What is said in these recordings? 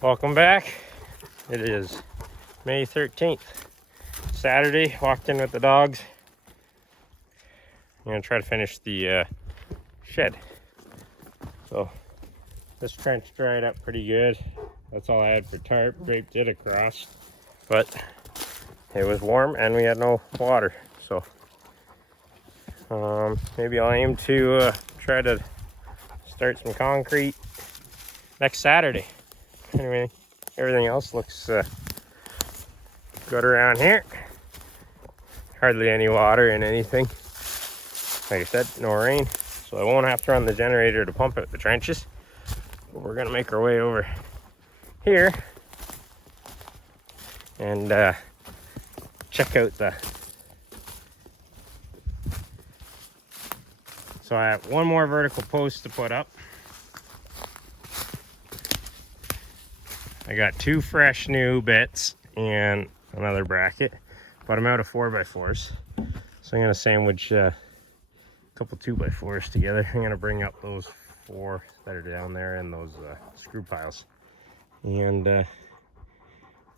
Welcome back. It is May 13th, Saturday. Walked in with the dogs. I'm gonna try to finish the shed. So this trench dried up pretty good. That's all I had for tarp. Draped it across, but it was warm and we had no water. So maybe I'll aim to try to start some concrete next Saturday. Anyway, everything else looks good around here. Hardly any water in anything. Like I said, no rain, so I won't have to run the generator to pump out the trenches. But we're gonna make our way over here and check out the. So I have one more vertical post to put up. I got two fresh new bits and another bracket, but I'm out of 4x4s. So I'm gonna sandwich a couple 2x4s together. I'm gonna bring up those 4 that are down there and those screw piles. And we're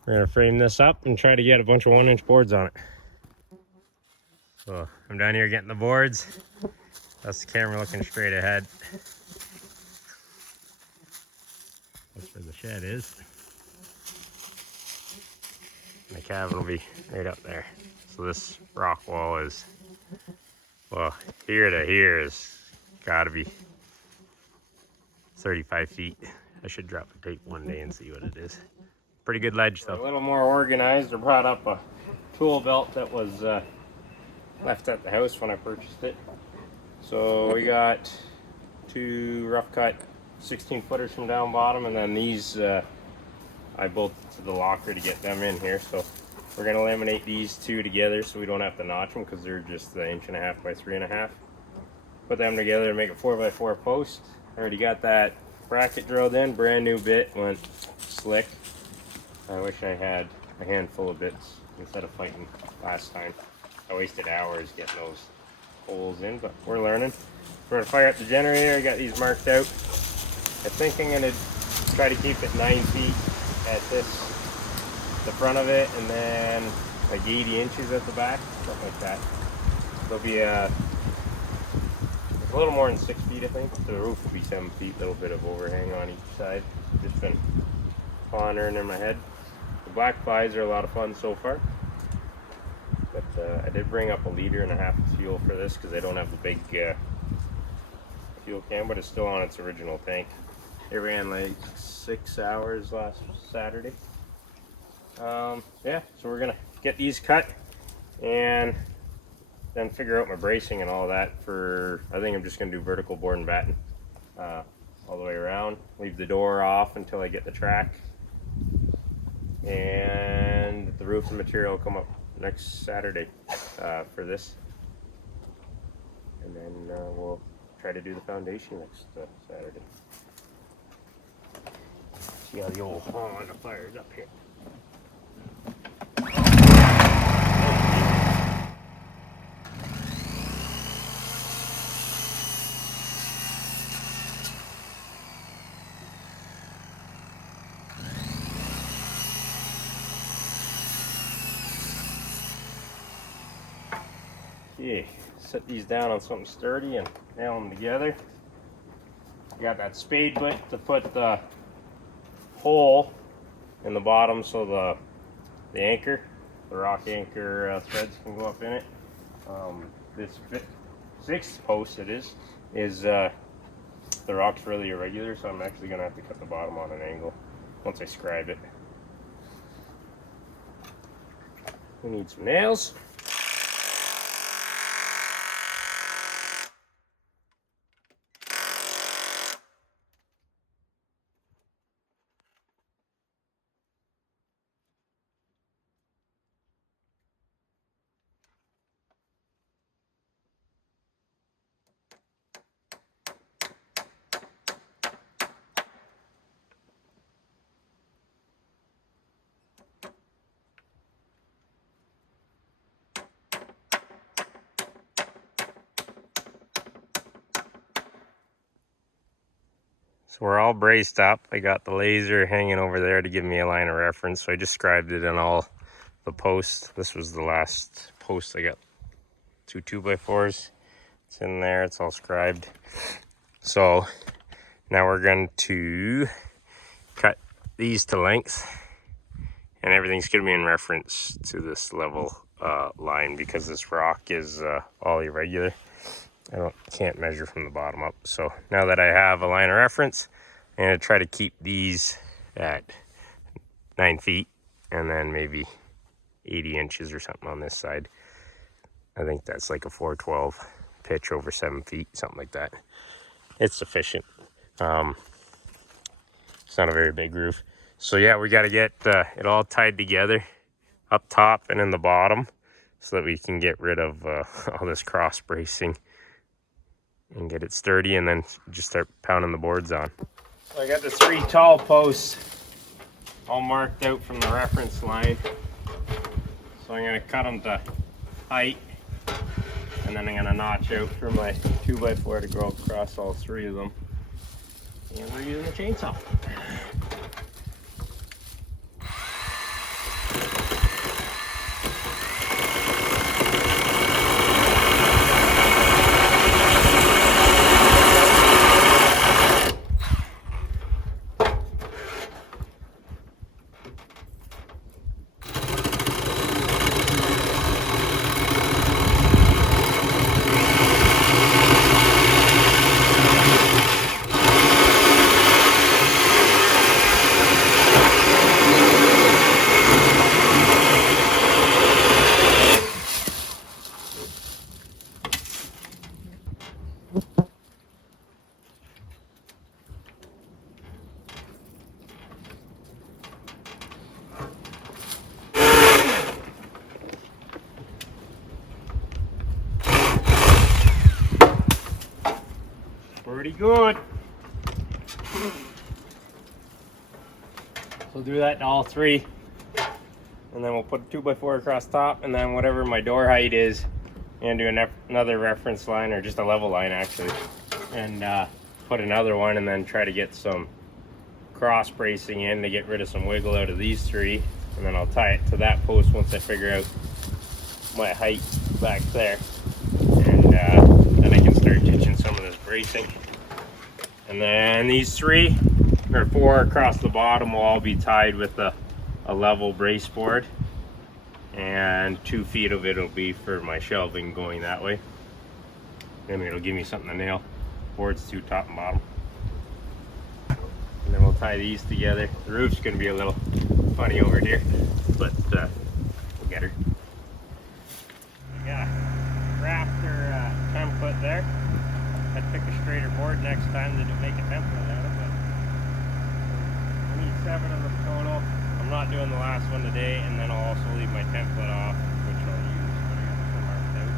gonna frame this up and try to get a bunch of 1-inch boards on it. So I'm down here getting the boards. That's the camera looking straight ahead. That's where the shed is. And the cabin will be right up there. So this rock wall is, well, here to here is gotta be 35 feet. I should drop the tape one day and see what it is. Pretty good ledge though. A little more organized. I brought up a tool belt that was left at the house when I purchased it. So we got 2 rough cut 16 footers from down bottom, and then these I bolted to the locker to get them in here. So we're gonna laminate these 2 together so we don't have to notch them because they're just 1.5 inches by 3.5. Put them together to make a 4x4 post. I already got that bracket drilled in, brand new bit, went slick. I wish I had a handful of bits instead of fighting last time. I wasted hours getting those holes in, but we're learning. We're gonna fire up the generator. I got these marked out. I think I'm gonna try to keep it 9 feet at the front of it, and then like 80 inches at the back, something like that. There'll be a little more than 6 feet, I think. The roof will be 7 feet, a little bit of overhang on each side. Just been pondering in my head. The black flies are a lot of fun so far. But I did bring up 1.5 liters of fuel for this because they don't have the big fuel can, but it's still on its original tank. It ran like 6 hours last Saturday. Yeah, so we're gonna get these cut and then figure out my bracing and all that for, I think I'm just gonna do vertical board and batten all the way around. Leave the door off until I get the track. And the roof and material will come up next Saturday for this. And then we'll try to do the foundation next Saturday. See how the old Honda fires up here. Okay, set these down on something sturdy and nail them together. I got that spade bit to put the hole in the bottom so the anchor, the rock anchor threads can go up in it. This 6th post is the rock's really irregular, so I'm actually gonna have to cut the bottom on an angle once I scribe it. We need some nails. So we're all braced up. I got the laser hanging over there to give me a line of reference. So I just scribed it in all the posts. This was the last post. I got 2 2x4s. It's in there. It's all scribed. So now we're going to cut these to length. And everything's going to be in reference to this level line because this rock is all irregular. Can't measure from the bottom up. So now that I have a line of reference, I'm going to try to keep these at 9 feet and then maybe 80 inches or something on this side. I think that's like a 412 pitch over 7 feet, something like that. It's sufficient. It's not a very big roof. So yeah, we got to get it all tied together up top and in the bottom so that we can get rid of all this cross bracing and get it sturdy, and then just start pounding the boards on. So I got the 3 tall posts all marked out from the reference line. So I'm going to cut them to height, and then I'm going to notch out for my 2x4 to go across all 3 of them. And we're using the chainsaw. Pretty good. So do that to all 3, and then we'll put a 2x4 across top, and then whatever my door height is, and do another reference line, or just a level line actually, and put another one, and then try to get some cross bracing in to get rid of some wiggle out of these 3, and then I'll tie it to that post once I figure out my height back there, and then I can start ditching some of this bracing. And then these 3 or 4 across the bottom will all be tied with a level brace board, and 2 feet of it will be for my shelving going that way. And it'll give me something to nail boards to top and bottom. And then we'll tie these together. The roof's going to be a little funny over here, but we'll get her. Yeah, rafter template there. I'd pick a straighter board next time to make a template out of it. I need 7 of them total. I'm not doing the last one today, and then I'll also leave my template off, which I'll use when I get some marked out.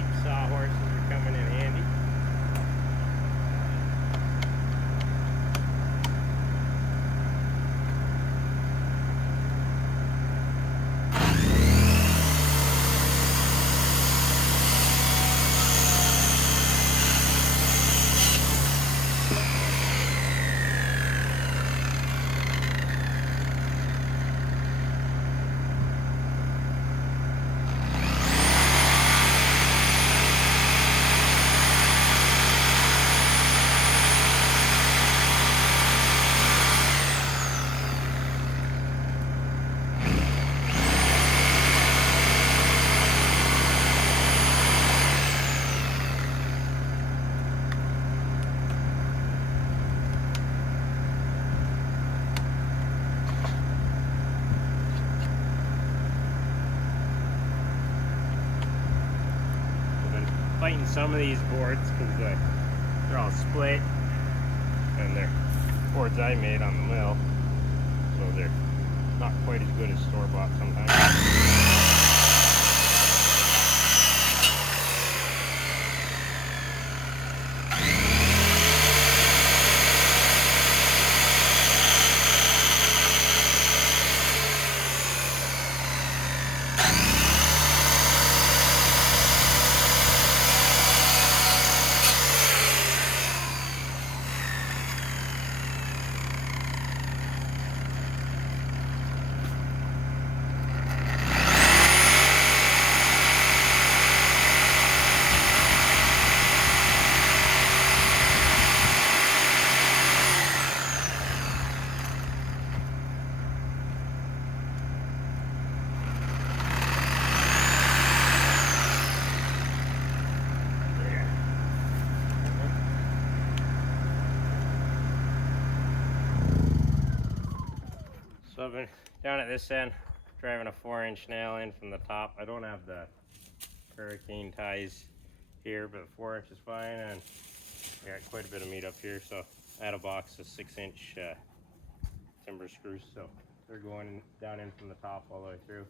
Cheap sawhorses are coming in handy. Fighting some of these boards because they're all split, and they're boards I made on the mill, so they're not quite as good as store-bought sometimes. So I've been down at this end, driving a 4-inch nail in from the top. I don't have the hurricane ties here, but 4 inch is fine, and I got quite a bit of meat up here, so I had a box of 6-inch timber screws, so they're going down in from the top all the way through.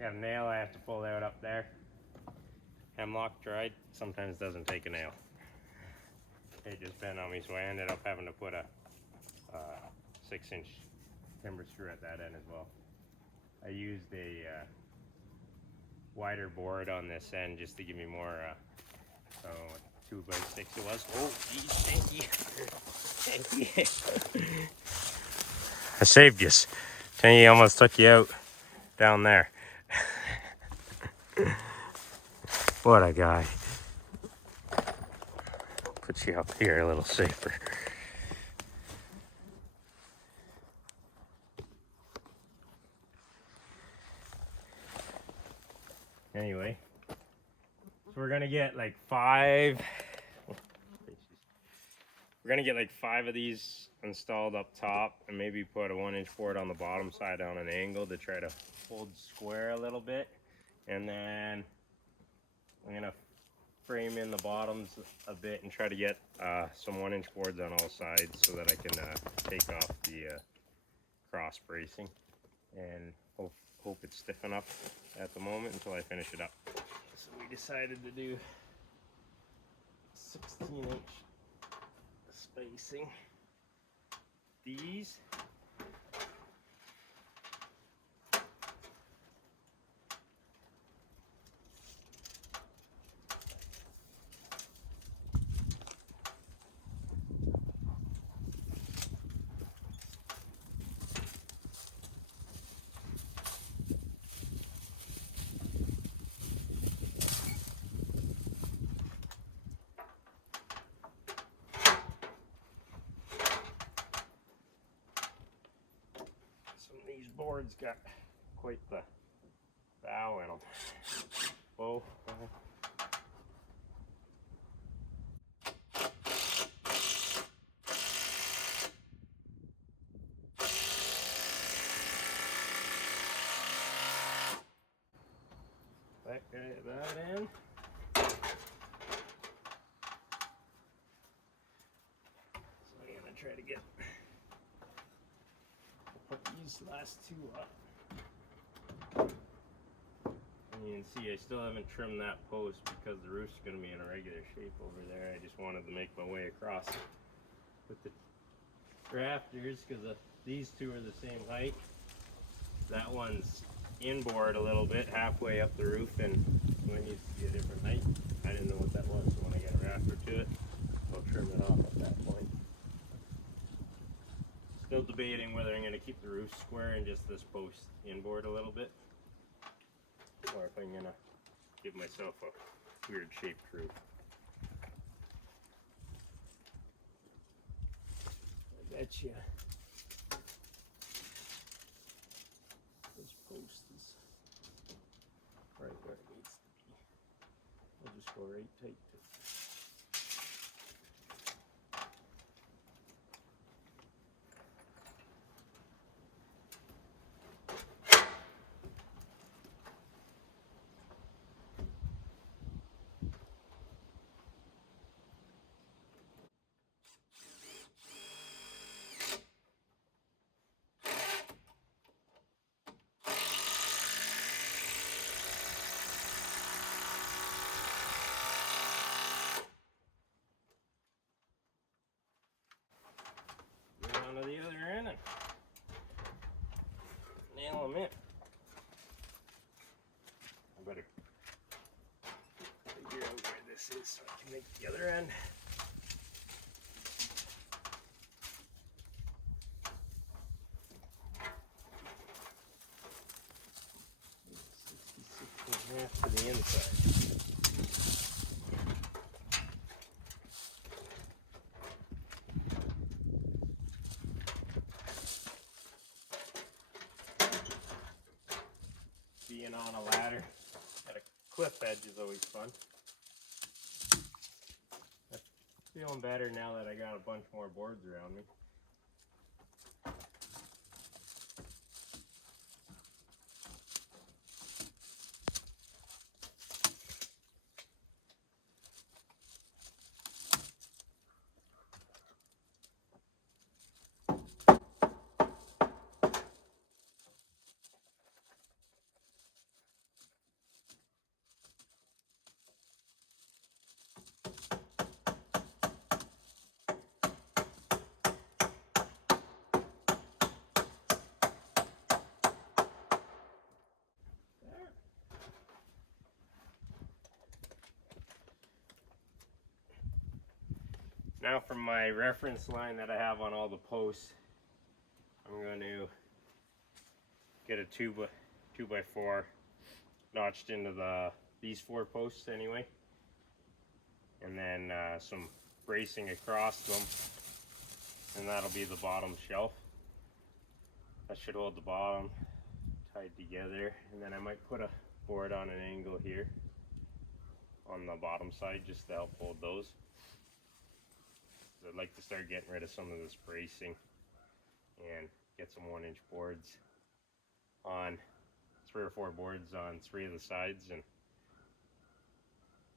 Got a nail I have to pull out up there. Hemlock dried sometimes doesn't take a nail. It just bent on me, so I ended up having to put a 6-inch timber screw at that end as well. I used a wider board on this end just to give me more, 2x6 it was. Oh, geez, thank you. Thank you. I saved you. Tangy almost took you out down there. What a guy. Put you up here a little safer. Anyway, so we're gonna get like 5. We're gonna get like 5 of these installed up top, and maybe put a 1-inch board on the bottom side on an angle to try to hold square a little bit. And then I'm gonna frame in the bottoms a bit and try to get some 1-inch boards on all sides so that I can take off the cross bracing, and hope it's stiff enough at the moment until I finish it up. So we decided to do 16-inch spacing. These boards got quite the bow in them. Whoa. That guy at that end. So I'm gonna try to put these last 2 up. And you can see I still haven't trimmed that post because the roof's going to be in a regular shape over there. I just wanted to make my way across with the rafters because these 2 are the same height. That one's inboard a little bit, halfway up the roof, and it needs to be a different height. I didn't know what that was, so when I get a rafter to it, I'll trim it off at that point. Still debating whether I'm going to keep the roof square and just this post inboard a little bit, or if I'm going to give myself a weird shaped roof. I bet you this post is right where it needs to be. I'll just go right tight to it. Down to the other end and nail them in. I better figure out where this is so I can make the other end. Half to the inside. Being on a ladder at a cliff edge is always fun. I'm feeling better now that I got a bunch more boards around me. Now from my reference line that I have on all the posts, I'm going to get a 2x4 notched into these 4 posts anyway, and then some bracing across them, and that'll be the bottom shelf. That should hold the bottom tied together, and then I might put a board on an angle here on the bottom side just to help hold those. I'd like to start getting rid of some of this bracing and get some 1-inch boards on 3 or 4 boards on 3 of the sides, and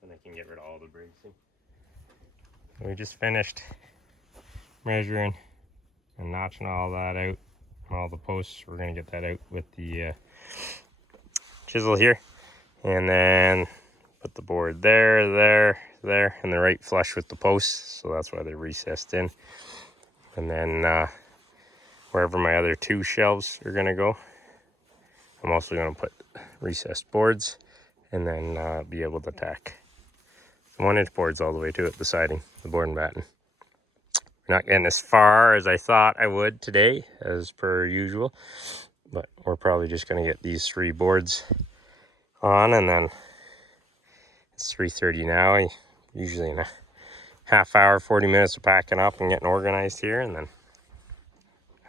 then I can get rid of all the bracing. We just finished measuring and notching all that out, all the posts. We're going to get that out with the chisel here, and then put the board there, and they're right flush with the posts, so that's why they're recessed in. And then wherever my other 2 shelves are going to go, I'm also going to put recessed boards, and then be able to tack 1-inch boards all the way to it, the siding, the board and batten. We're not getting as far as I thought I would today, as per usual, but we're probably just going to get these 3 boards on, and then it's 3:30 now. Usually in a half hour, 40 minutes of packing up and getting organized here, and then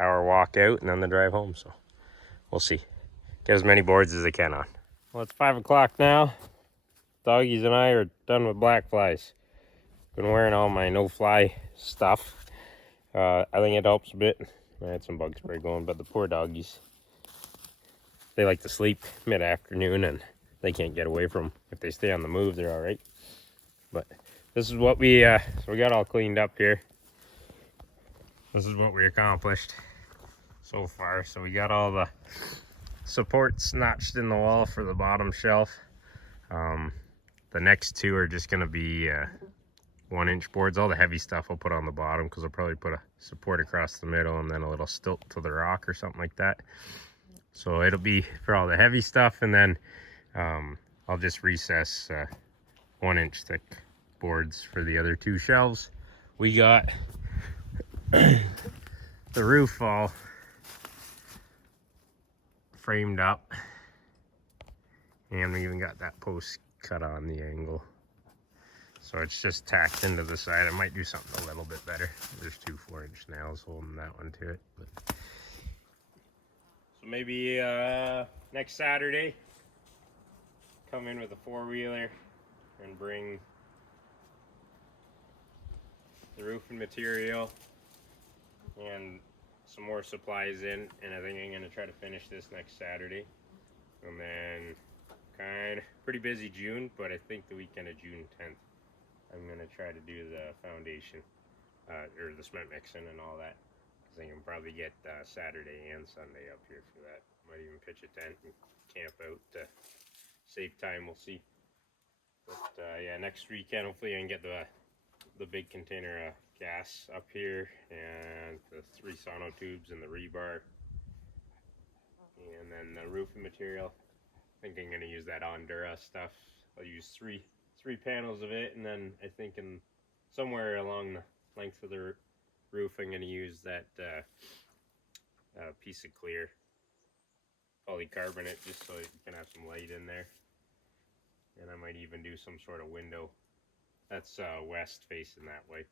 hour walk out, and then the drive home. So we'll see. Get as many boards as I can on. Well, it's 5 o'clock now. Doggies and I are done with black flies. Been wearing all my no-fly stuff. I think it helps a bit. I had some bug spray going, but the poor doggies, they like to sleep mid-afternoon, and they can't get away from them. If they stay on the move, they're all right. But this is what we got all cleaned up here. This is what we accomplished so far. So we got all the supports notched in the wall for the bottom shelf. The next 2 are just going to be 1-inch boards. All the heavy stuff I'll put on the bottom, because I'll probably put a support across the middle and then a little stilt to the rock or something like that. So it'll be for all the heavy stuff, and then I'll just recess 1-inch thick boards for the other 2 shelves. We got the roof all framed up, and we even got that post cut on the angle, so it's just tacked into the side. I might do something a little bit better. There's 2 4-inch nails holding that one to it, but so maybe next Saturday come in with a 4-wheeler and bring the roofing material and some more supplies in, and I think I'm going to try to finish this next Saturday. And then kind of pretty busy June, but I think the weekend of June 10th I'm going to try to do the foundation or the cement mixing and all that. I think I can probably get Saturday and Sunday up here for that. Might even pitch a tent and camp out to save time. We'll see. But yeah, next weekend hopefully I can get the big container of gas up here, and the 3 sono tubes and the rebar, and then the roofing material. I think I'm going to use that Ondura stuff. I'll use three panels of it, and then I think in somewhere along the length of the roof I'm going to use that piece of clear polycarbonate, just so you can have some light in there. And I might even do some sort of window. That's west facing that way,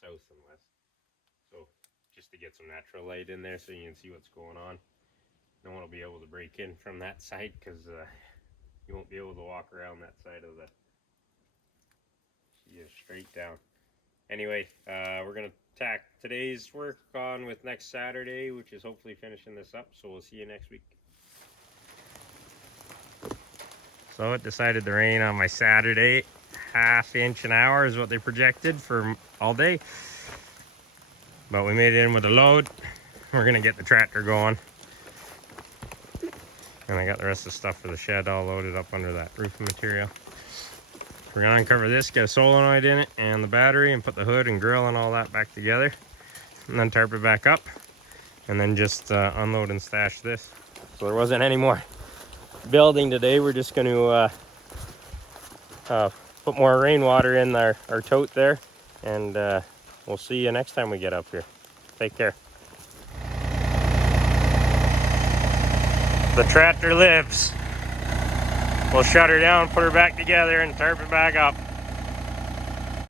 south and west. So just to get some natural light in there so you can see what's going on. No one will be able to break in from that side, because you won't be able to walk around that side of the straight down. Anyway, we're going to tack today's work on with next Saturday, which is hopefully finishing this up. So we'll see you next week. So it decided to rain on my Saturday. 1/2 inch an hour is what they projected for all day. But we made it in with a load. We're going to get the tractor going. And I got the rest of the stuff for the shed all loaded up under that roofing material. We're going to uncover this, get a solenoid in it and the battery, and put the hood and grill and all that back together. And then tarp it back up. And then just unload and stash this. So there wasn't any more building today. We're just going to put more rainwater in our tote there. And we'll see you next time we get up here. Take care. The tractor lives. We'll shut her down, put her back together, and tarp it back up.